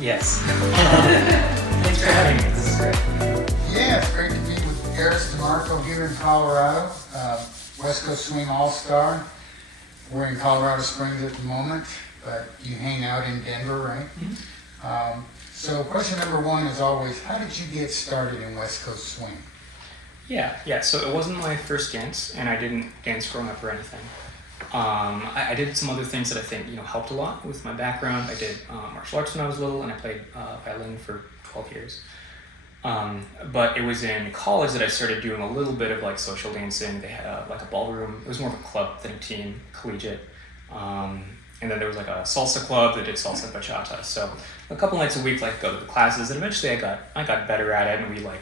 Yes. Thanks for having me. This is great. Yeah, it's great to be with ARIS DEMARCO here in Colorado. West Coast Swing All-Star. We're in Colorado Springs at the moment, but you hang out in Denver, right? Mm-hmm. So question number one is always, how did you get started in West Coast Swing? Yeah. So it wasn't my first dance, and I didn't dance growing up or anything. I did some other things that I think helped a lot with my background. I did martial arts when I was little, and I played violin for 12 years. But it was in college that I started doing a little bit of like social dancing. They had a ballroom. It was more of a club than a team, collegiate. And then there was like a salsa club that did salsa and bachata. So a couple nights a week, like go to the classes, and eventually I got better at it, and we like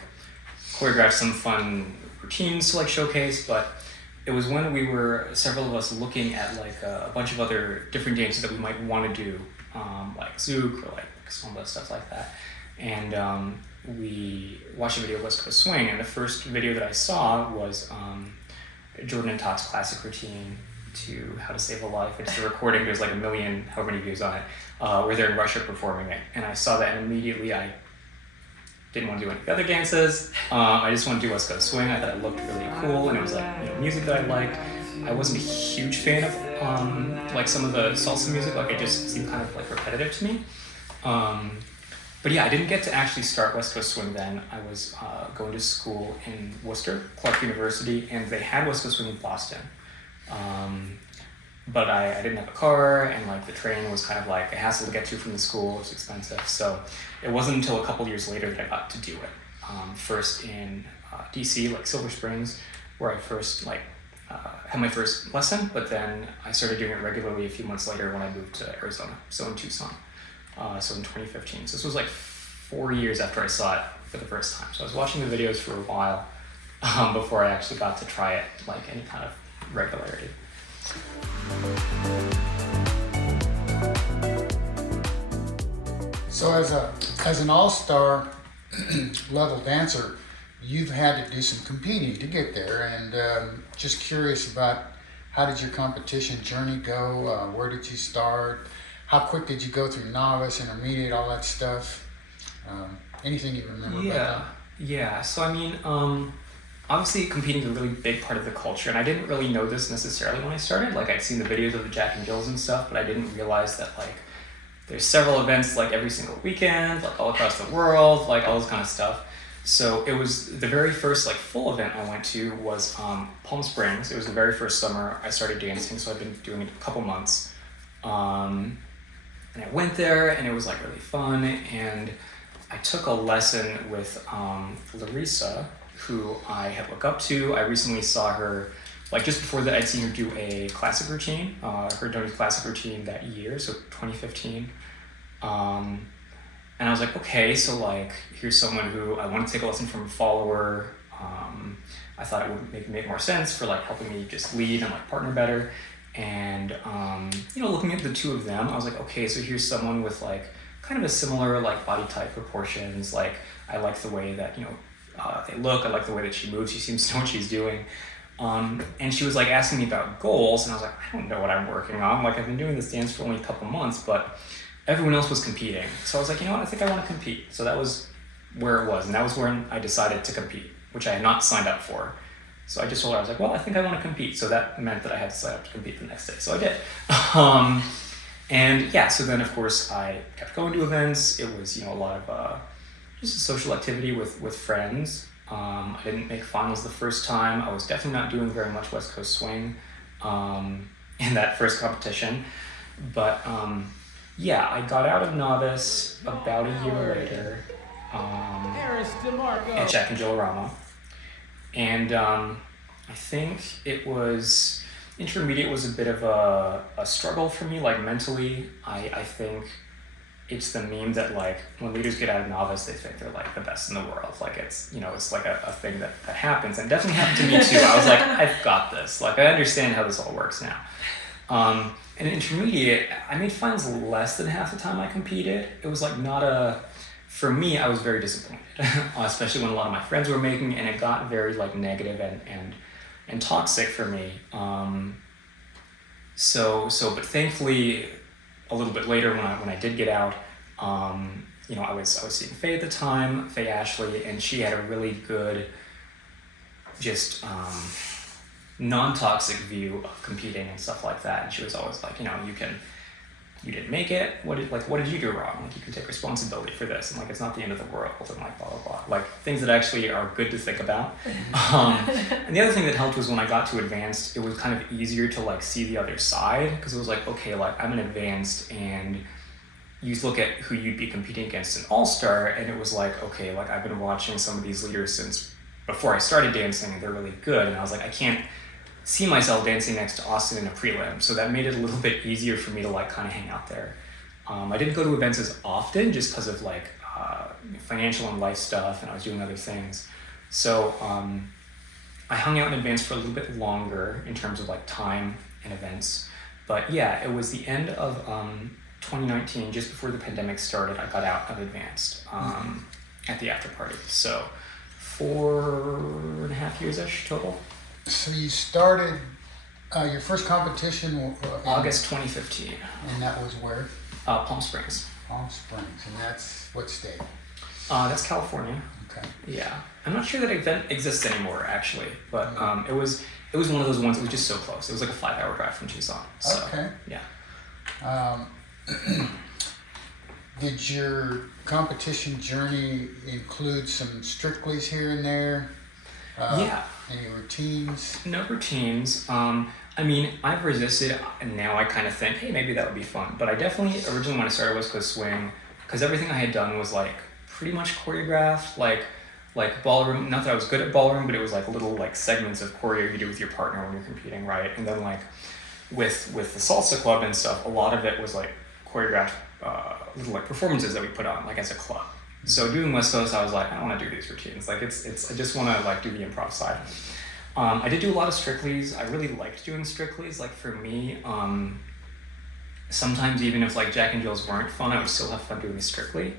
choreographed some fun routines to like showcase. But it was when we were several of us looking at like a bunch of other different dances that we might want to do, like zouk or like samba, stuff like that. And we watched a video of West Coast Swing, and the first video that I saw was Jordan and Todd's classic routine to How to Save a Life. It's the recording. There's like 1 million, however many views on it, where they're in Russia performing it. And I saw that, and immediately I didn't want to do any other dances. I just wanted to do West Coast Swing. I thought it looked really cool, and it was like music that I liked. I wasn't a huge fan of like some of the salsa music. Like it just seemed kind of like repetitive to me. But yeah, I didn't get to actually start West Coast Swing then. I was going to school in Worcester, Clark University, and they had West Coast Swing in Boston. But I didn't have a car, and like the train was kind of like a hassle to get to from the school. It was expensive. So it wasn't until a couple years later that I got to do it. First in DC, like Silver Springs, where I first had my first lesson, but then I started doing it regularly a few months later when I moved to Arizona, so in Tucson. So in 2015. So this was like 4 years after I saw it for the first time. So I was watching the videos for a while before I actually got to try it like any kind of regularity. So as an all-star level dancer, you've had to do some competing to get there, and just curious about how did your competition journey go? Where did you start? How quick did you go through novice, intermediate, all that stuff? Anything you remember about that? Yeah. So I mean, obviously competing is a really big part of the culture, and I didn't really know this necessarily when I started. Like I'd seen the videos of the Jack and Jills and stuff, but I didn't realize that like there's several events like every single weekend, like all across the world, like all this kind of stuff. So it was the very first like full event I went to was Palm Springs. It was the very first summer I started dancing, so I've been doing it a couple months. And I went there, and it was like really fun, and I took a lesson with Larissa, who I had looked up to. I recently saw her, like just before that I'd seen her do a classic routine, her Doty's classic routine that year, so 2015. And I was like, okay, so like here's someone who I want to take a lesson from, a follower. I thought it would make more sense for like helping me just lead and like partner better. And looking at the two of them, I was like, okay, so here's someone with like kind of a similar like body type, proportions. Like I like the way that they look. I like the way that she moves. She seems to know what she's doing. And she was like asking me about goals, and I was like, I don't know what I'm working on. Like I've been doing this dance for only a couple months, but everyone else was competing. So I was like, you know what? I think I want to compete. So that was where it was, and that was when I decided to compete, which I had not signed up for. So I just told her, I was like, well, I think I want to compete. So that meant that I had to sign up to compete the next day. So I did. And yeah, so then of course I kept going to events. It was, a lot of just a social activity with friends. I didn't make finals the first time. I was definitely not doing very much West Coast Swing in that first competition. But yeah, I got out of novice about a year later at Jack and Jill Rama. And I think it was, intermediate was a bit of a struggle for me, like mentally. I think it's the meme that like when leaders get out of novice, they think they're like the best in the world. Like it's, it's like a thing that happens, and definitely happened to me too. I was like, I've got this. Like I understand how this all works now. And intermediate, I made finals less than half the time I competed. It was like for me, I was very disappointed, especially when a lot of my friends were making, and it got very like negative and toxic for me. But thankfully, a little bit later when I did get out, I was seeing Faye at the time, Faye Ashley, and she had a really good, just non-toxic view of competing and stuff like that. And she was always like, you didn't make it. What did you do wrong? Like, you can take responsibility for this, and like it's not the end of the world, and like blah blah blah. Like things that actually are good to think about. And the other thing that helped was when I got to advanced, it was kind of easier to like see the other side, because it was like, okay, like I'm an advanced, and you look at who you'd be competing against in All-Star, and it was like, okay, like I've been watching some of these leaders since before I started dancing, and they're really good, and I was like, I can't see myself dancing next to Austin in a prelim, so that made it a little bit easier for me to like kind of hang out there. I didn't go to events as often just because of like financial and life stuff, and I was doing other things. So I hung out in advance for a little bit longer in terms of like time and events. But yeah, it was the end of 2019, just before the pandemic started, I got out of advanced at the after party. So 4.5 years-ish total. So you started your first competition in August 2015. And that was where? Palm Springs. Palm Springs, and that's what state? That's California. Okay. Yeah, I'm not sure that event exists anymore actually, but it was one of those ones that was just so close. It was like a 5-hour drive from Tucson. So, okay. Yeah. Did your competition journey include some strictlies here and there? Yeah. Any routines? No routines. I mean, I've resisted, and now I kind of think, hey, maybe that would be fun. But I definitely, originally when I started West Coast Swing, because everything I had done was like pretty much choreographed, like ballroom. Not that I was good at ballroom, but it was like little like segments of choreo you do with your partner when you're competing, right? And then like with the salsa club and stuff, a lot of it was like choreographed little like performances that we put on, like as a club. So doing West Coast, I was like, I don't want to do these routines. Like I just want to like do the improv side. I did do a lot of strictlies. I really liked doing strictlies. Like for me, sometimes even if like Jack and Jills weren't fun, I would still have fun doing a strictly.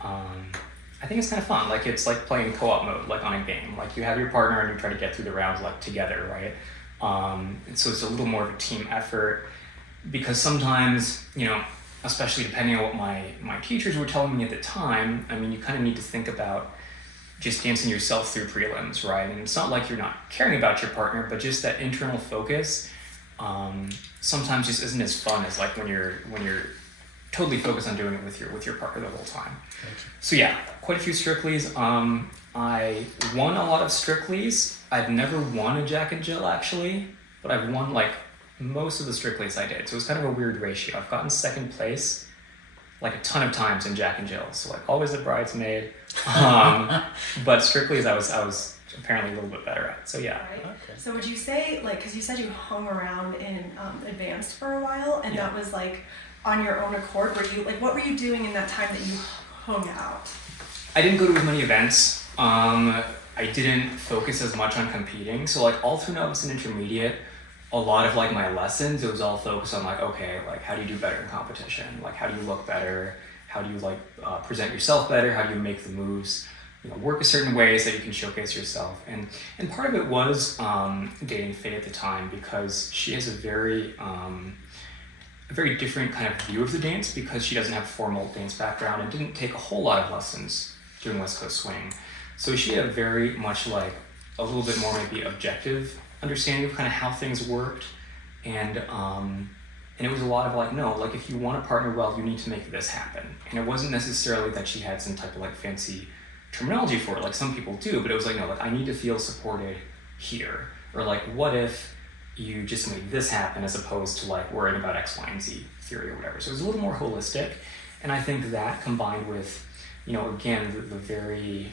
I think it's kind of fun. Like it's like playing co-op mode, like on a game. Like you have your partner and you try to get through the rounds like together, right? And so it's a little more of a team effort, because sometimes, especially depending on what my teachers were telling me at the time, I mean, you kind of need to think about just dancing yourself through prelims, right? And it's not like you're not caring about your partner, but just that internal focus sometimes just isn't as fun as like when you're totally focused on doing it with your partner the whole time. So yeah, quite a few strictlies. I won a lot of strictlies. I've never won a Jack and Jill actually, but I've won like most of the strictlies I did. So it was kind of a weird ratio. I've gotten second place like a ton of times in Jack and Jill. So like always the bridesmaid. But strictlies I was apparently a little bit better at. So yeah. Right. Okay. So would you say, like, because you said you hung around in advanced for a while, and Yeah. that was like on your own accord, were you like, what were you doing in that time that you hung out? I didn't go to as many events. I didn't focus as much on competing. So like all through novice and intermediate, a lot of like my lessons, it was all focused on like, okay, like how do you do better in competition? Like how do you look better? How do you like present yourself better? How do you make the moves? Work a certain way so that you can showcase yourself. And part of it was dating Faye at the time, because she has a very different kind of view of the dance, because she doesn't have a formal dance background and didn't take a whole lot of lessons doing West Coast Swing. So she had a very much like a little bit more maybe objective understanding of kind of how things worked. And it was a lot of like, no, like if you want to partner well, you need to make this happen. And it wasn't necessarily that she had some type of like fancy terminology for it, like some people do, but it was like, no, like I need to feel supported here. Or like, what if you just made this happen as opposed to like worrying about X, Y, and Z theory or whatever. So it was a little more holistic. And I think that combined with, again, the very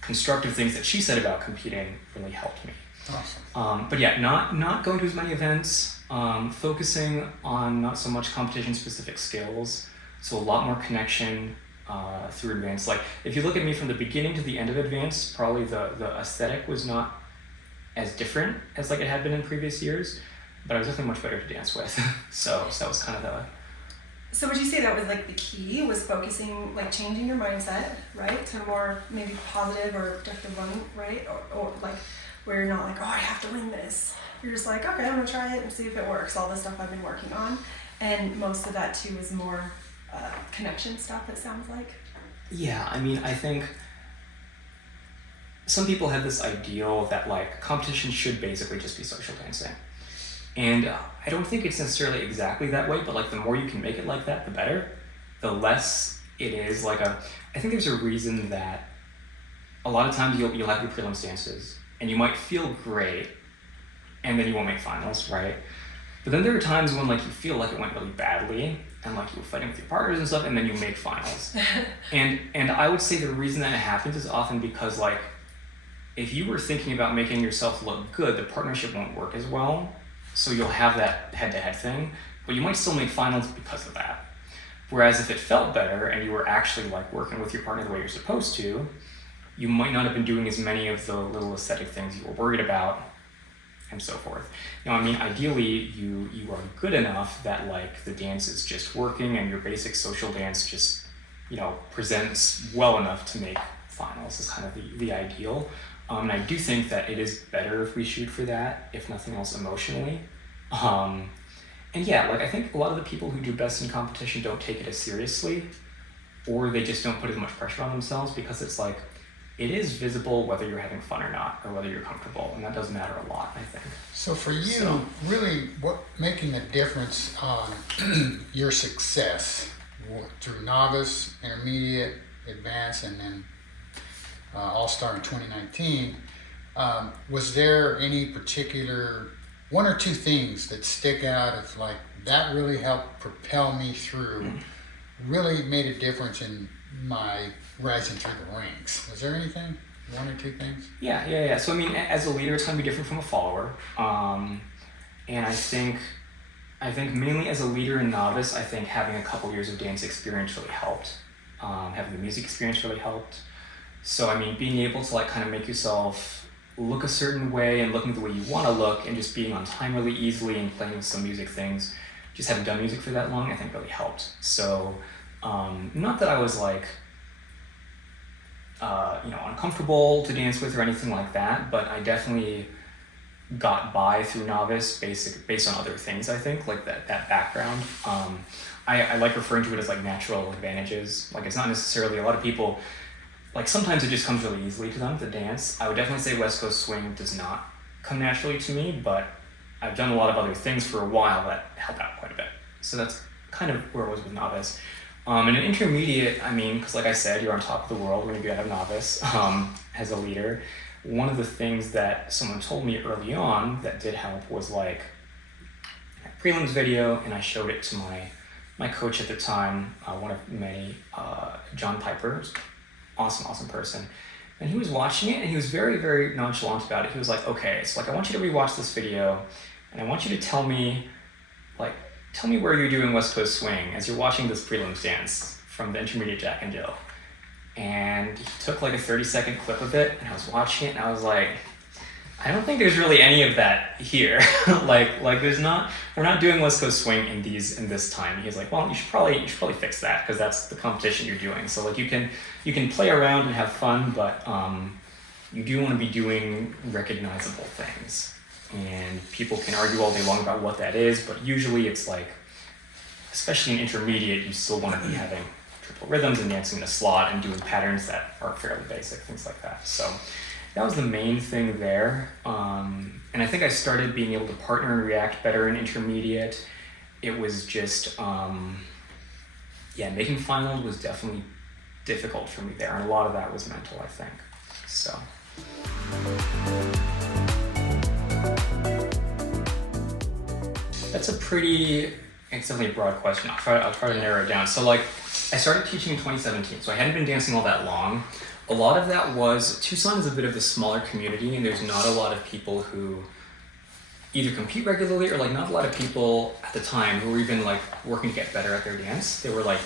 constructive things that she said about competing really helped me. Awesome. But yeah, not going to as many events, focusing on not so much competition specific skills. So a lot more connection through advanced. Like if you look at me from the beginning to the end of advanced, probably the aesthetic was not as different as like it had been in previous years, but I was definitely much better to dance with. So that was kind of the... So would you say that was like the key, was focusing, like changing your mindset, right, to a more maybe positive or objective one, right? Or like where you're not like, oh, I have to win this. You're just like, okay, I'm gonna try it and see if it works, all the stuff I've been working on. And most of that too is more connection stuff, it sounds like. Yeah, I mean, I think some people have this ideal that like competition should basically just be social dancing. And I don't think it's necessarily exactly that way, but like the more you can make it like that, the better. The less it is like a. I think there's a reason that a lot of times you'll have your prelims dances and you might feel great, and then you won't make finals, right? But then there are times when like you feel like it went really badly, and like you were fighting with your partners and stuff, and then you make finals. And I would say the reason that it happens is often because like if you were thinking about making yourself look good, the partnership won't work as well. So you'll have that head-to-head thing, but you might still make finals because of that. Whereas if it felt better and you were actually like working with your partner the way you're supposed to, you might not have been doing as many of the little aesthetic things you were worried about, and so forth. Now, I mean, ideally, you are good enough that like the dance is just working and your basic social dance just, presents well enough to make finals is kind of the ideal. And I do think that it is better if we shoot for that, if nothing else emotionally. And yeah, like I think a lot of the people who do best in competition don't take it as seriously, or they just don't put as much pressure on themselves because it's like, it is visible whether you're having fun or not, or whether you're comfortable, and that does matter a lot, I think. So for you, really, what making a difference on your success through novice, intermediate, advanced, and then All-Star in 2019, was there any particular one or two things that stick out of like, that really helped propel me through, really made a difference in my rising through the ranks? Was there anything? One or two things? Yeah. So I mean, as a leader, it's going to be different from a follower. And I think mainly as a leader and novice, I think having a couple years of dance experience really helped. Having the music experience really helped. So I mean, being able to like kind of make yourself look a certain way and looking the way you want to look, and just being on time really easily and playing with some music things, just having done music for that long, I think really helped. So not that I was like, uncomfortable to dance with or anything like that, but I definitely got by through novice based on other things, I think, like that background. I like referring to it as like natural advantages. Like it's not necessarily, a lot of people, like sometimes it just comes really easily to them to dance. I would definitely say West Coast swing does not come naturally to me, but I've done a lot of other things for a while that help out quite a bit. So that's kind of where it was with novice. And an intermediate, I mean, because like I said, you're on top of the world when you get out of novice as a leader. One of the things that someone told me early on that did help was like a prelims video, and I showed it to my coach at the time, one of many, John Piper, awesome person. And he was watching it and he was very, very nonchalant about it. He was like, okay, so like I want you to rewatch this video and I want you to tell me where you're doing West Coast swing as you're watching this prelims dance from the intermediate Jack and Jill. And he took like a 30-second clip of it, and I was watching it and I was like, I don't think there's really any of that here. like we're not doing West Coast swing in this time. He's like, well, you should probably fix that because that's the competition you're doing. So like you can play around and have fun, but you do want to be doing recognizable things. And people can argue all day long about what that is, but usually it's like, especially in intermediate, you still want to be having triple rhythms and dancing in a slot and doing patterns that are fairly basic, things like that. So that was the main thing there. And I think I started being able to partner and react better in intermediate. It was just, making finals was definitely difficult for me there. And a lot of that was mental, I think. So. That's it's definitely a broad question. I'll try to narrow it down. So like, I started teaching in 2017, so I hadn't been dancing all that long. A lot of that was, Tucson is a bit of a smaller community and there's not a lot of people who either compete regularly or like not a lot of people at the time who were even like working to get better at their dance. There were like,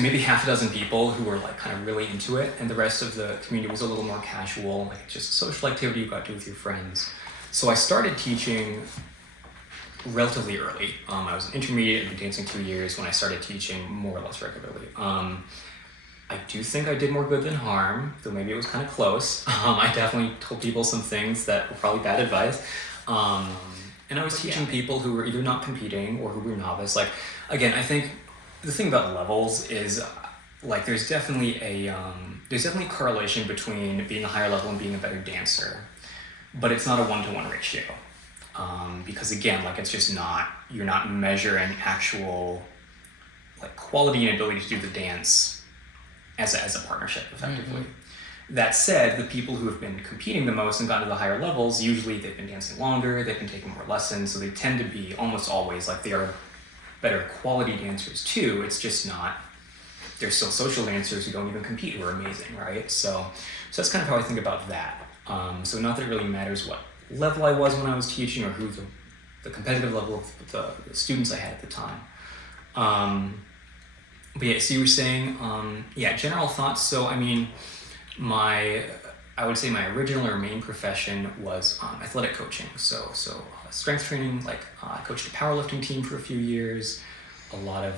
maybe half a dozen people who were like kind of really into it, and the rest of the community was a little more casual, like just social activity you got to do with your friends. So I started teaching relatively early. I was an intermediate, I'd been dancing 2 years when I started teaching more or less regularly. I do think I did more good than harm, though maybe it was kind of close. I definitely told people some things that were probably bad advice. And I was teaching people who were either not competing or who were novice. Like, again, I think the thing about levels is like there's definitely a correlation between being a higher level and being a better dancer, but it's not a 1-to-1 ratio. Because again, like it's just not, you're not measuring actual like quality and ability to do the dance as a partnership effectively. That said, the people who have been competing the most and gotten to the higher levels, usually they've been dancing longer, they've been taking more lessons, so they tend to be almost always like they are better quality dancers too. It's just not, they're still social dancers who don't even compete who are amazing, right? So that's kind of how I think about that. So not that it really matters what level I was when I was teaching or who the competitive level of the students I had at the time. But yeah, so you were saying, general thoughts. So I mean, I would say my original or main profession was athletic coaching. So strength training, like I coached a powerlifting team for a few years, a lot of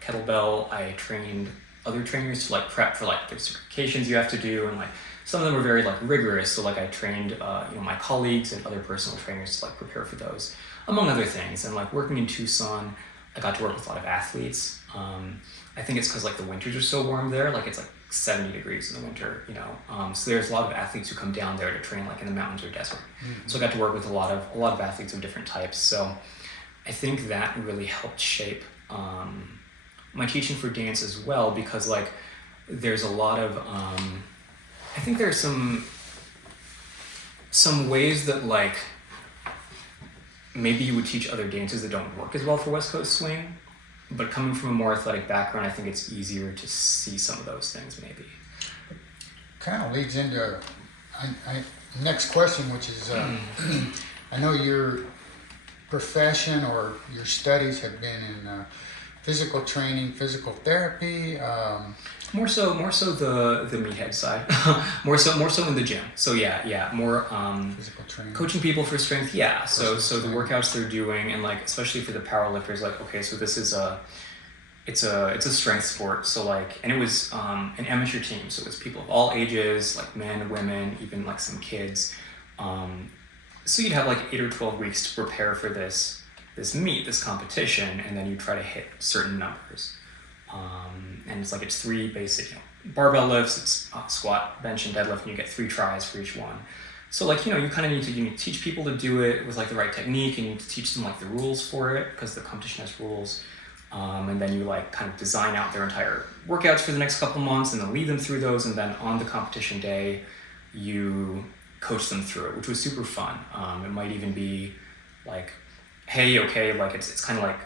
kettlebell. I trained other trainers to like prep for like their certifications you have to do, and like some of them were very like rigorous. So like I trained my colleagues and other personal trainers to like prepare for those, among other things. And like working in Tucson, I got to work with a lot of athletes. I think it's because like the winters are so warm there, like it's like 70 degrees in the winter, so there's a lot of athletes who come down there to train like in the mountains or desert. So I got to work with a lot of athletes of different types. So I think that really helped shape my teaching for dance as well, because like there's a lot of I think there's some ways that like maybe you would teach other dances that don't work as well for West Coast swing, but coming from a more athletic background, I think it's easier to see some of those things maybe. Kind of leads into next question, which is I know your profession or your studies have been in physical training, physical therapy. More so the meathead side. more so in the gym. So more Physical training. coaching people for strength. Yeah. So the training. workouts they're doing, and like especially for the powerlifters, like okay, so this is it's a strength sport. So like, and it was an amateur team, so it was people of all ages, like men, women, even like some kids. So you'd have like 8 or 12 weeks to prepare for this meet, this competition, and then you try to hit certain numbers. And it's 3 basic, barbell lifts, it's squat, bench, and deadlift, and you get 3 tries for each one. So like, you kind of need to teach people to do it with like the right technique, and you need to teach them like the rules for it, because the competition has rules. And then you like kind of design out their entire workouts for the next couple months, and then lead them through those, and then on the competition day, you coach them through it, which was super fun. It might even be like, hey, okay, like it's kind of like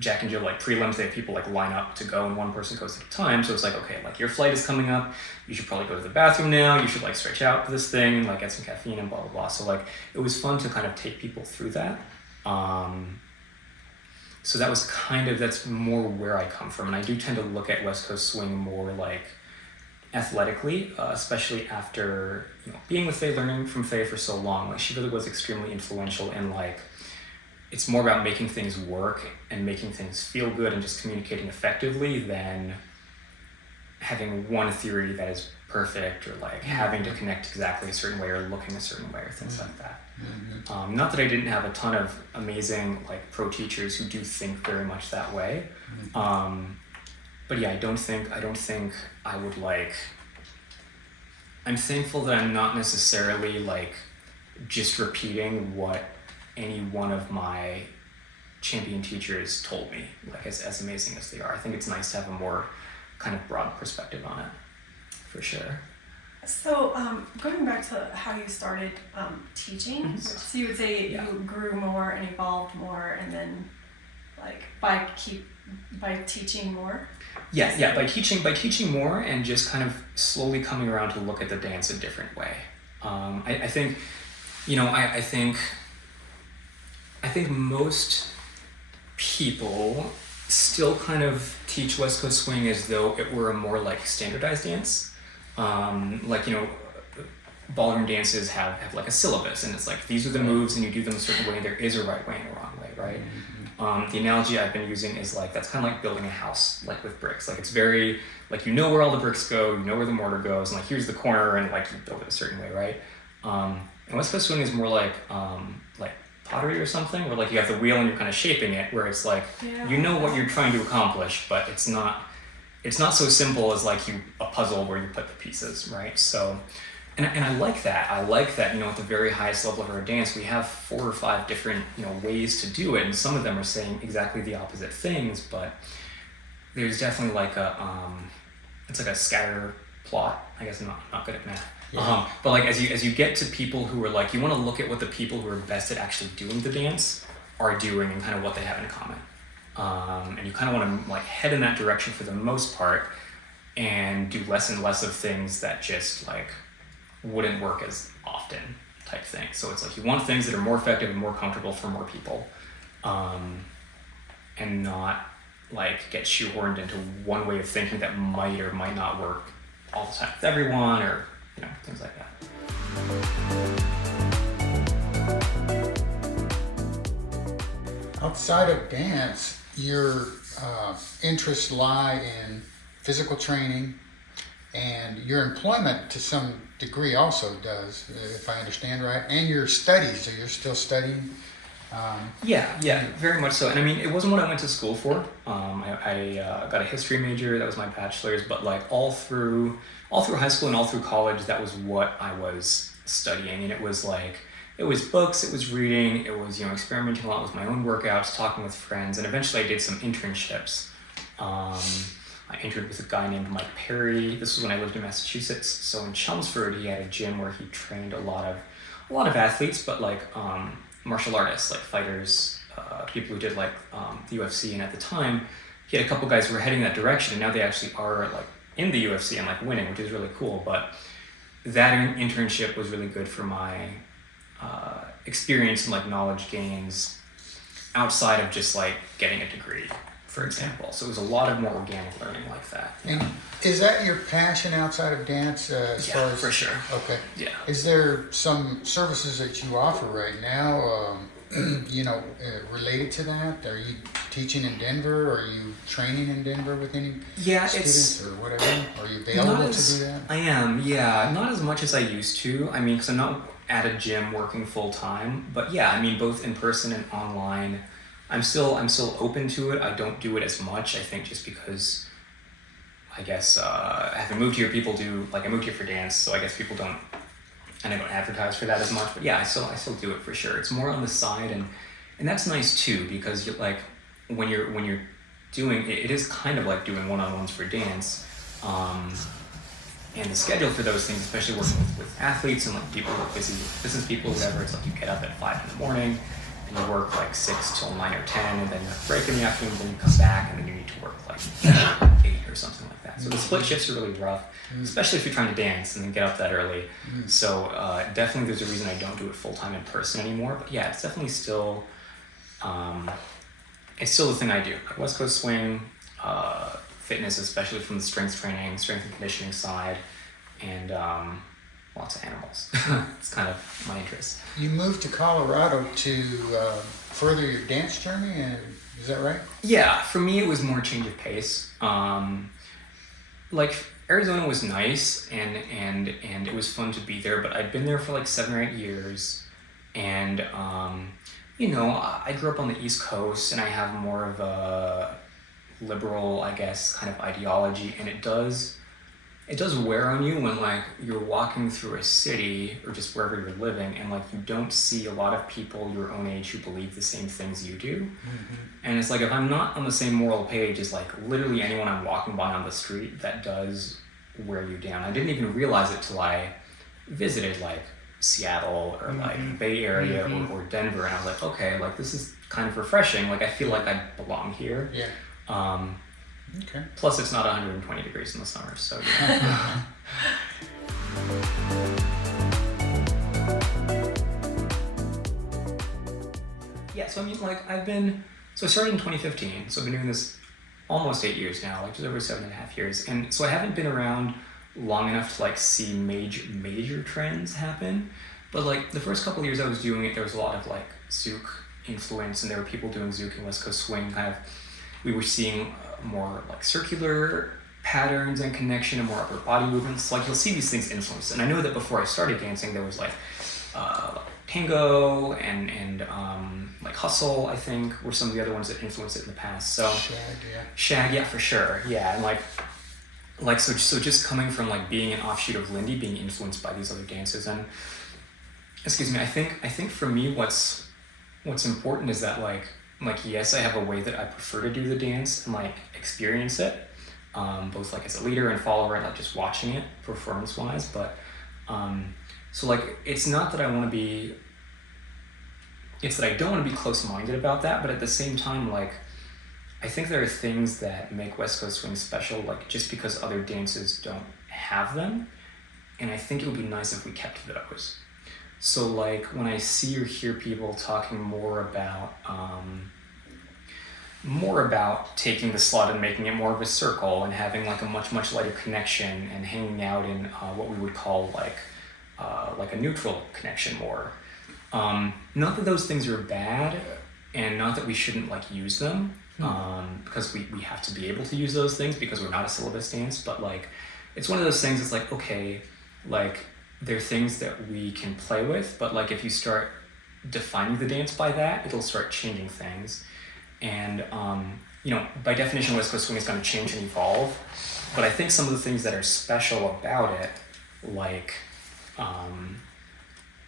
Jack and Jill, like prelims, they have people like line up to go, and one person goes at a time. So it's like, okay, like your flight is coming up, you should probably go to the bathroom now, you should like stretch out for this thing and like get some caffeine and blah blah blah. So like it was fun to kind of take people through that. So that was that's more where I come from, and I do tend to look at West Coast swing more like athletically, especially after being with Faye, learning from Faye for so long. Like she really was extremely influential in like, it's more about making things work and making things feel good and just communicating effectively than having one theory that is perfect, or like having to connect exactly a certain way or looking a certain way or things like that. Not that I didn't have a ton of amazing like pro teachers who do think very much that way. But yeah, I don't think I would like, I'm thankful that I'm not necessarily like just repeating what any one of my champion teachers told me, like as amazing as they are. I think it's nice to have a more kind of broad perspective on it, for sure. So going back to how you started teaching, so you would say you grew more and evolved more, and then like by teaching more? Yeah, by teaching more and just kind of slowly coming around to look at the dance a different way. I think, I think most people still kind of teach West Coast swing as though it were a more like standardized dance. Ballroom dances have like a syllabus, and it's like these are the moves and you do them a certain way, and there is a right way and a wrong way, right? The analogy I've been using is like, that's kind of like building a house like with bricks. Like it's very like, where all the bricks go, where the mortar goes, and like here's the corner, and like you build it a certain way, right? And West Coast swing is more like pottery or something, where like you have the wheel and you're kind of shaping it, where it's like what you're trying to accomplish, but it's not it's not so simple as like a puzzle where you put the pieces, right? So, and I like that. I like that, at the very highest level of our dance, we have 4 or 5 different, ways to do it. And some of them are saying exactly the opposite things, but there's definitely like it's like a scatter plot. I guess I'm not good at math. Yeah. But like as you get to people who are like, you want to look at what the people who are best at actually doing the dance are doing and kind of what they have in common. And you kind of want to like head in that direction for the most part and do less and less of things that just like wouldn't work as often type thing. So it's like you want things that are more effective and more comfortable for more people, and not like get shoehorned into one way of thinking that might or might not work all the time with everyone, or things like that. Outside of dance, your interests lie in physical training, and your employment to some degree also does, if I understand right, and your studies. So you're still studying? Yeah, very much so. And I mean, it wasn't what I went to school for. I got a history major. That was my bachelor's. But like all through high school and all through college, that was what I was studying. And it was books, it was reading, it was experimenting a lot with my own workouts, talking with friends, and eventually I did some internships. I interned with a guy named Mike Perry. This was when I lived in Massachusetts. So in Chelmsford, he had a gym where he trained a lot of athletes, but like martial artists, like fighters, people who did like the UFC. And at the time, he had a couple guys who were heading that direction, and now they actually are like in the UFC and like winning, which is really cool. But that internship was really good for my experience and like knowledge gains outside of just like getting a degree, for example. So it was a lot of more organic learning like that. And is that your passion outside of dance? As far as, for sure. Okay. Yeah. Is there some services that you offer right now, related to that? Are you teaching in Denver? Are you training in Denver with any students or whatever? Are you available to do that? I am, yeah. Not as much as I used to. I mean, because I'm not at a gym working full time. But yeah, I mean, both in person and online, I'm still open to it. I don't do it as much. I think just because, I guess, having moved here, people do, like I moved here for dance, so I guess people don't, and I don't advertise for that as much. But yeah, I still do it for sure. It's more on the side, and that's nice too, because you like when you're doing it, it is kind of like doing one-on-ones for dance. And the schedule for those things, especially working with athletes and like people who are busy business people, whatever, it's like you get up at 5 in the morning and you work like 6 till 9 or 10, and then you have a break in the afternoon, then you come back and then you need to work like 8 or something like that. So the split shifts are really rough, especially if you're trying to dance and then get up that early. So definitely there's a reason I don't do it full-time in person anymore. But yeah, it's definitely still, it's still the thing I do. Like West Coast swing, fitness, especially from the strength training, strength and conditioning side, and lots of animals. It's kind of my interest. You moved to Colorado to further your dance journey, is that right? Yeah, for me it was more change of pace. Like Arizona was nice and it was fun to be there, but I'd been there for like 7 or 8 years, and I grew up on the East Coast, and I have more of a liberal, I guess, kind of ideology, and it does wear on you when like you're walking through a city or just wherever you're living, and like you don't see a lot of people your own age who believe the same things you do. And it's like, if I'm not on the same moral page as like literally anyone I'm walking by on the street, that does wear you down. I didn't even realize it till I visited like Seattle or like Bay Area or Denver, and I was like, okay, like this is kind of refreshing. Like I feel like I belong here. Yeah. Okay. Plus, it's not 120 degrees in the summer, so yeah. Yeah, so I mean, like I started in 2015, so I've been doing this almost 8 years now, like just over 7.5 years, and so I haven't been around long enough to like see major trends happen. But like the first couple of years I was doing it, there was a lot of like Zouk influence, and there were people doing Zouk and West Coast swing kind of. We were seeing more like circular patterns and connection and more upper body movements. Like you'll see these things influenced. And I know that before I started dancing, there was like tango and like hustle, I think, were some of the other ones that influenced it in the past. So Shag, yeah, for sure. Yeah, and like like so just coming from like being an offshoot of Lindy, being influenced by these other dances, and excuse me, I think for me what's important is that like yes, I have a way that I prefer to do the dance and like experience it, both like as a leader and follower and like just watching it performance wise, but so like it's not that I want to be, it's that I don't want to be close-minded about that, but at the same time, like I think there are things that make West Coast swing special, like just because other dances don't have them, and I think it would be nice if we kept those. So like when I see or hear people talking more about taking the slot and making it more of a circle and having like a much lighter connection and hanging out in what we would call like a neutral connection more. Not that those things are bad, and not that we shouldn't like use them, because we have to be able to use those things because we're not a syllabus dance, but like it's one of those things. It's like, okay, like they're things that we can play with, but like if you start defining the dance by that, it'll start changing things. And by definition, West Coast swing is going to change and evolve, but I think some of the things that are special about it, like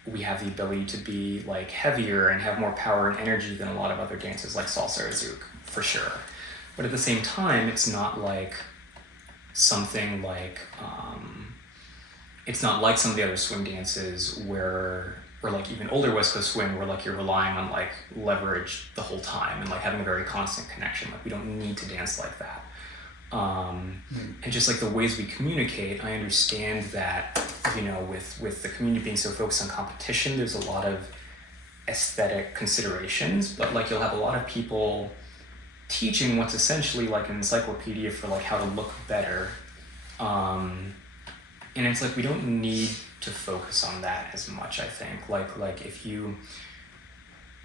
we have the ability to be like heavier and have more power and energy than a lot of other dances like salsa or zouk, for sure. But at the same time, it's not like something like it's not like some of the other swing dances or like even older West Coast swing where like you're relying on like leverage the whole time and like having a very constant connection. Like we don't need to dance like that. And just like the ways we communicate, I understand that, with the community being so focused on competition, there's a lot of aesthetic considerations, but like you'll have a lot of people teaching what's essentially like an encyclopedia for like how to look better. And it's like we don't need to focus on that as much, I think. Like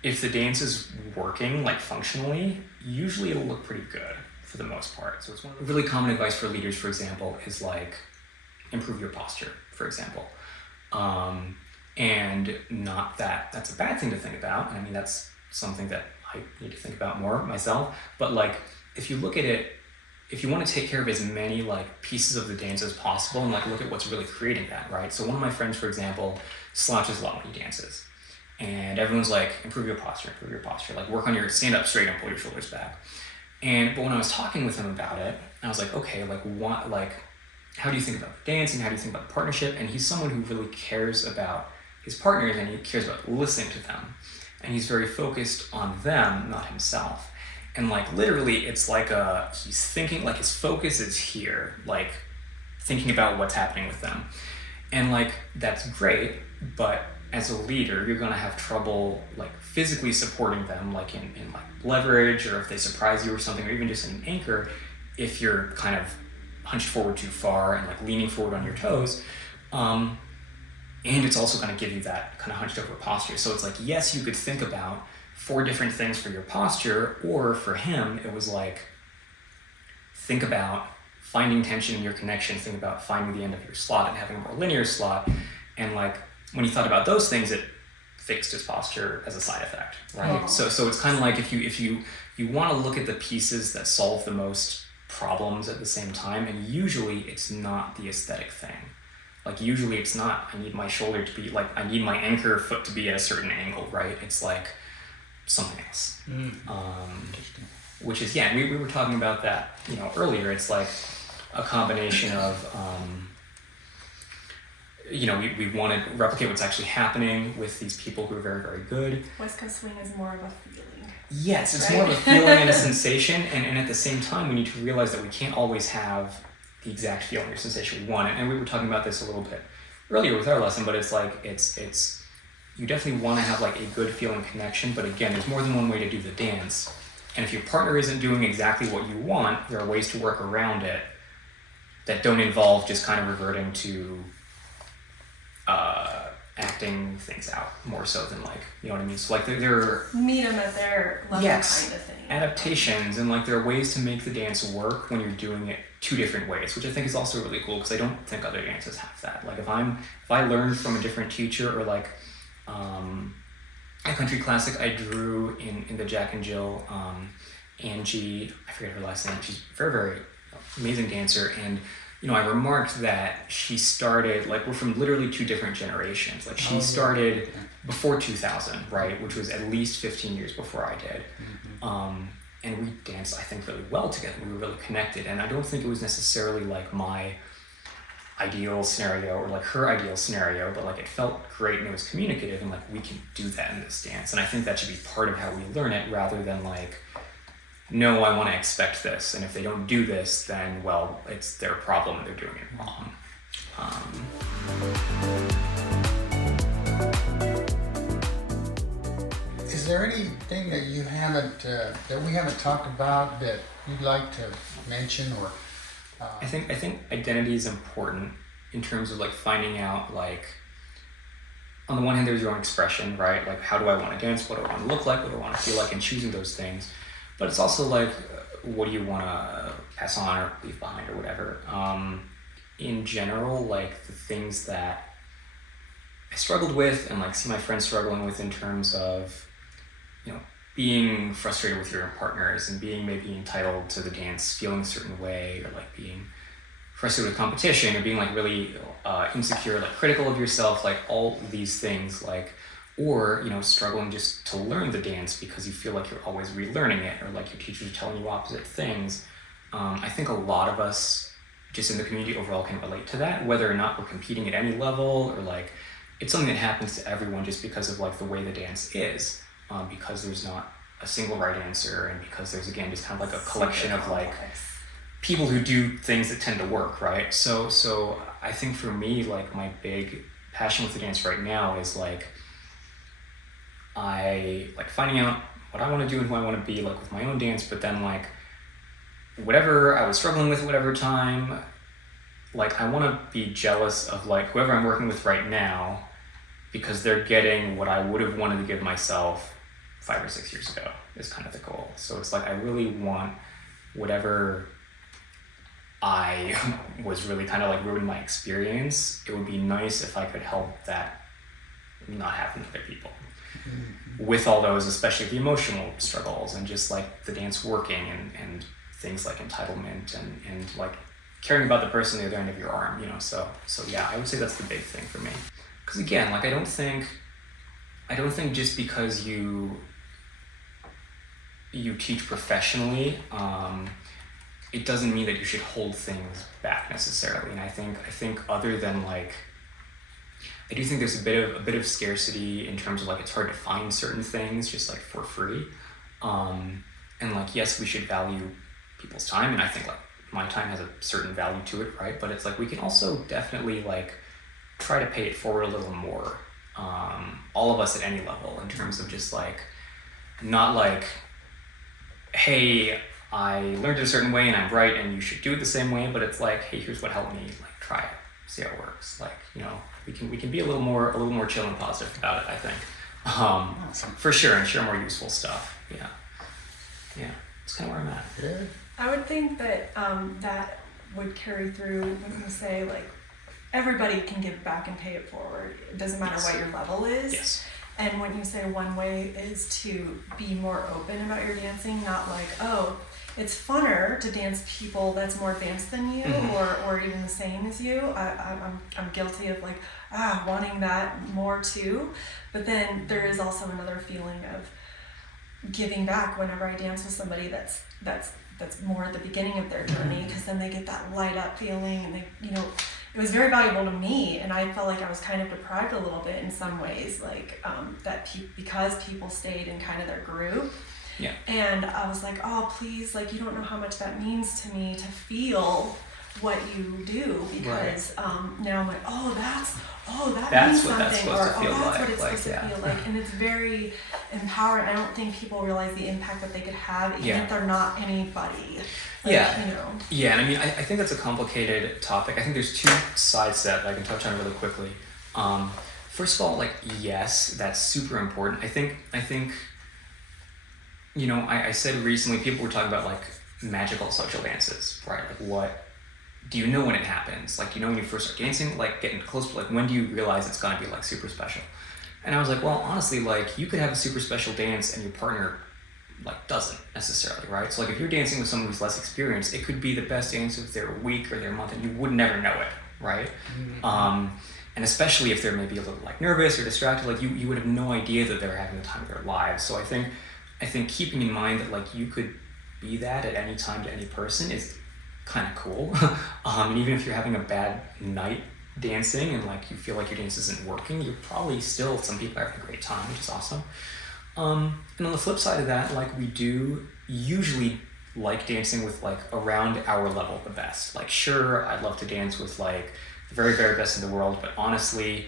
if the dance is working like functionally, usually it'll look pretty good for the most part. So it's one of the really common advice for leaders, for example, is like improve your posture, for example. And not that that's a bad thing to think about. I mean, that's something that I need to think about more myself. But like if you look at it, if you want to take care of as many like pieces of the dance as possible and like look at what's really creating that, right? So one of my friends, for example, slouches a lot when he dances. And everyone's like, improve your posture, like work on your stand up straight and pull your shoulders back. But when I was talking with him about it, I was like, okay, like what, like how do you think about the dance and how do you think about the partnership? And he's someone who really cares about his partners and he cares about listening to them. And he's very focused on them, not himself. And like literally it's like he's thinking, like his focus is here, like thinking about what's happening with them. And like that's great, but as a leader you're going to have trouble like physically supporting them, like in like leverage, or if they surprise you or something, or even just an anchor, if you're kind of hunched forward too far and like leaning forward on your toes. And it's also going to give you that kind of hunched over posture. So it's like, yes, you could think about 4 different things for your posture, or for him it was like think about finding tension in your connection, think about finding the end of your slot and having a more linear slot. And like when he thought about those things, it fixed his posture as a side effect, right? So it's kind of like if you want to look at the pieces that solve the most problems at the same time, and usually it's not the aesthetic thing. Like usually it's not, I need my shoulder to be like, I need my anchor foot to be at a certain angle, right? It's like something else. Which is, we were talking about that, earlier. It's like a combination of, we want to replicate what's actually happening with these people who are very, very good. West Coast swing is more of a feeling. Yes, it's more of a feeling and a sensation, and at the same time, we need to realize that we can't always have the exact feeling or sensation we want. And we were talking about this a little bit earlier with our lesson, but it's like, you definitely want to have like a good feeling connection, but again, there's more than one way to do the dance. And if your partner isn't doing exactly what you want, there are ways to work around it that don't involve just kind of reverting to acting things out more so than like, you know what I mean? So like there are meet them at their level, yes, kind of thing. Adaptations, and like there are ways to make the dance work when you're doing it 2 different ways, which I think is also really cool because I don't think other dances have that. Like if I learned from a different teacher, or like at Country Classic I drew in the Jack and Jill, Angie, I forget her last name, she's very, very amazing dancer, and I remarked that she started, like, we're from literally two different generations. Like, she started before 2000, right, which was at least 15 years before I did. And we danced, I think, really well together. We were really connected. And I don't think it was necessarily like my ideal scenario or like her ideal scenario, but like it felt great and it was communicative and like we can do that in this dance. And I think that should be part of how we learn it rather than like, no, I want to expect this. And if they don't do this, then, well, it's their problem and they're doing it wrong. Is there anything that you haven't, that we haven't talked about that you'd like to mention or? I think identity is important in terms of like finding out like, on the one hand, there's your own expression, right? Like, how do I want to dance? What do I want to look like? What do I want to feel like? And choosing those things. But it's also like, what do you want to pass on or leave behind or whatever? In general, like the things that I struggled with and like see my friends struggling with in terms of, being frustrated with your partners and being maybe entitled to the dance, feeling a certain way, or like being frustrated with competition or being like really insecure, like critical of yourself, like all these things, like, or, struggling just to learn the dance because you feel like you're always relearning it or like your teachers are telling you opposite things. I think a lot of us just in the community overall can relate to that, whether or not we're competing at any level or like, it's something that happens to everyone just because of like the way the dance is. Because there's not a single right answer and because there's, again, just kind of like a collection of like people who do things that tend to work, right? So I think for me, like my big passion with the dance right now is like, I like finding out what I want to do and who I want to be like with my own dance, but then like whatever I was struggling with whatever time, like I want to be jealous of like whoever I'm working with right now because they're getting what I would have wanted to give myself 5 or 6 years ago is kind of the goal. So it's like I really want whatever I was really kind of like ruined my experience. It would be nice if I could help that not happen to other people. With all those, especially the emotional struggles and just like the dance working and things like entitlement and like caring about the person at the other end of your arm, so yeah, I would say that's the big thing for me. Because again, like I don't think just because you teach professionally, it doesn't mean that you should hold things back necessarily. And I think other than like, I do think there's a bit of scarcity in terms of like it's hard to find certain things just like for free. And like yes, we should value people's time, and I think like my time has a certain value to it, right? But it's like we can also definitely like try to pay it forward a little more. All of us at any level in terms of just like not like, hey, I learned it a certain way and I'm right and you should do it the same way, but it's like, hey, here's what helped me, like try it, see how it works. Like, we can be a little more chill and positive about it, I think. Awesome. For sure, and share more useful stuff. Yeah. It's kind of where I'm at. Good. I would think that that would carry through when you say like everybody can give back and pay it forward. It doesn't matter Yes. what your level is. Yes. And when you say one way is to be more open about your dancing, not like, oh, it's funner to dance people that's more advanced than you or even the same as you. I'm guilty of like, wanting that more too. But then there is also another feeling of giving back whenever I dance with somebody that's more at the beginning of their journey, because then they get that light up feeling and they, it was very valuable to me, and I felt like I was kind of deprived a little bit in some ways, like because people stayed in kind of their group. Yeah. And I was like, oh, please, like you don't know how much that means to me to feel what you do, because now I'm like, that That's means what that's something, supposed or to feel that's like, what it's like, supposed yeah. to feel like, and it's very empowering. I don't think people realize the impact that they could have, even Yeah. if they're not anybody. Like, Yeah. Yeah, and I mean, I think that's a complicated topic. I think there's two sides to that I can touch on really quickly. First of all, like, yes, that's super important. I think, I said recently, people were talking about like magical social dances, right? Like what, do you know when it happens? Like, when you first start dancing, like getting close, like when do you realize it's gonna be like super special? And I was like, well, honestly, like you could have a super special dance and your partner like doesn't necessarily, right? So like if you're dancing with someone who's less experienced, it could be the best dance of their week or their month, and you would never know it, right? And especially if they're maybe a little like nervous or distracted, like you would have no idea that they're having the time of their lives. So I think keeping in mind that like you could be that at any time to any person is kind of cool. And even if you're having a bad night dancing and like you feel like your dance isn't working, you're probably still, some people are having a great time, which is awesome. And on the flip side of that, like we do usually like dancing with like around our level the best. Like sure, I'd love to dance with like the very, very best in the world, but honestly,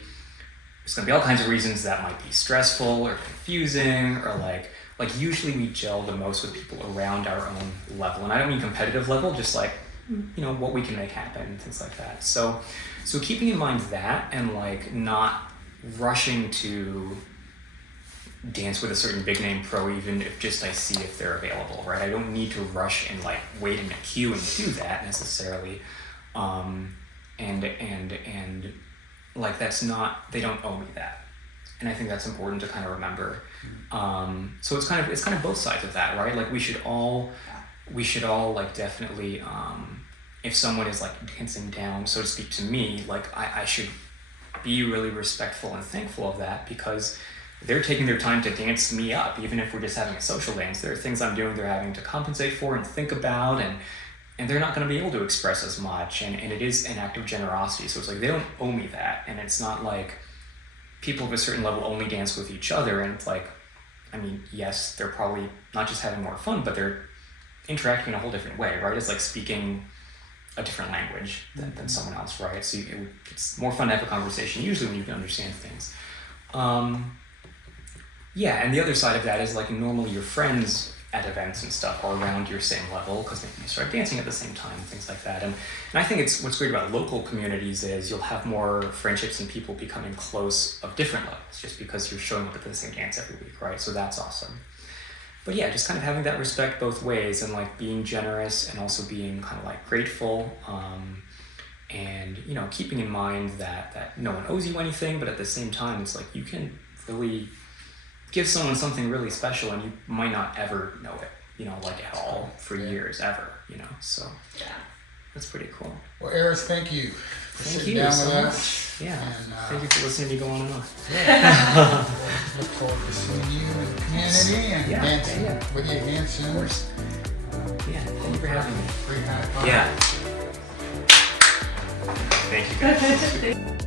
there's gonna be all kinds of reasons that might be stressful or confusing, or like usually we gel the most with people around our own level. And I don't mean competitive level, just like, you know, what we can make happen and things like that. So keeping in mind that, and like not rushing to dance with a certain big name pro, even if just I see if they're available, right? I don't need to rush and like wait in a queue and do that necessarily. And like that's not, they don't owe me that. And I think that's important to kind of remember. So it's kind of both sides of that, right? Like we should all like definitely, if someone is like dancing down, so to speak, to me, like I should be really respectful and thankful of that, because they're taking their time to dance me up. Even if we're just having a social dance, there are things I'm doing they're having to compensate for and think about, and they're not going to be able to express as much, and it is an act of generosity. So it's like they don't owe me that. And it's not like people of a certain level only dance with each other, and it's like, I mean, yes, they're probably not just having more fun, but they're interacting in a whole different way, right? It's like speaking a different language than someone else, right? So it's more fun to have a conversation usually when you can understand things. Yeah, and the other side of that is like normally your friends at events and stuff are around your same level, because maybe you start dancing at the same time and things like that. And I think it's what's great about local communities is you'll have more friendships and people becoming close of different levels just because you're showing up at the same dance every week, right? So that's awesome. But yeah, just kind of having that respect both ways, and like being generous and also being kind of like grateful, and you know, keeping in mind that no one owes you anything, but at the same time it's like you can really give someone something really special, and you might not ever know it, you know, like at all for years ever, you know. So Yeah. that's pretty cool. Well, Aris, thank you for Thank sitting you down so with much. us. Yeah. And, Thank you for listening to me go on and on. Yeah. We'll look forward to seeing you in the community and Yeah, dancing yeah. with you again soon. Of course. Yeah. Thank you for having me. Free high five. Yeah. Thank you guys.